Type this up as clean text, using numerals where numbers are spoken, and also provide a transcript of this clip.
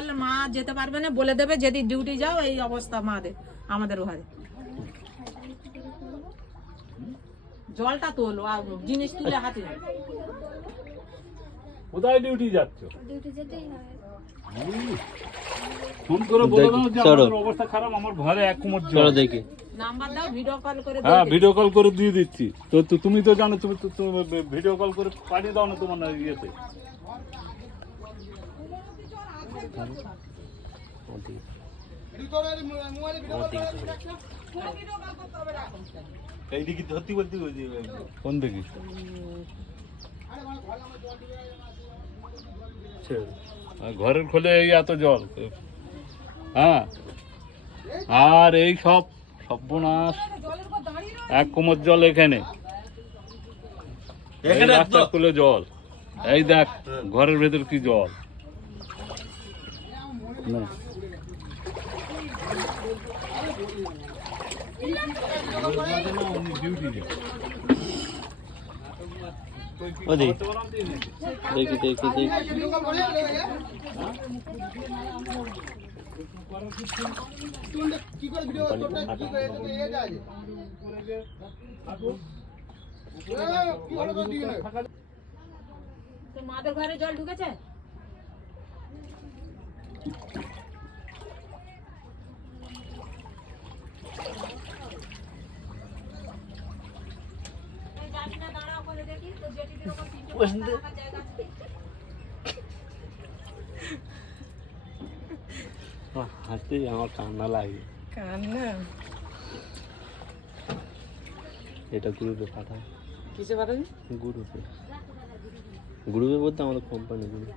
জল মা যেতে পারবে না, বলে দেবে যদি ডিউটি যাও এই অবস্থা মাদের আমাদের ঘরে। জলটা তোলো আর জিনিস তুলে হাতে নাও। কোথায় ডিউটি যাচ্ছ? ডিউটি যেতেই হবে। ফোন করে বলে দাও যে আমার অবস্থা খারাপ, আমার ঘরে এক কোমর জল। চলো দেখি। নাম্বার দাও, ভিডিও কল করে হ্যাঁ দিয়ে ভিডিও কল করে দিয়ে দিচ্ছি। তো তুমি তো জানো, তুমি তো ভিডিও কল করে পাঠিয়ে দাও না তোমার ইয়েতে। এইদিকে ধরতে বলতে কোন দেখি ঘরের খোলে এই এত জল। হ্যাঁ আর এই সব সর্বনাশ, এক কোমর জল এখানে, রাস্তা খুলে জল। এই দেখ ঘরের ভেতর কি জল। না ও দেখি দেখি দেখি দেখি মাদের ঘরে জল ঢুকেছে। হাসতে আমার কান্না লাগে। কান্না এটা গ্রুপে পাঠায়। কিসে পাঠাবি? গ্রুপে, গ্রুপে বলতে আমাদের কোম্পানি গ্রুপ।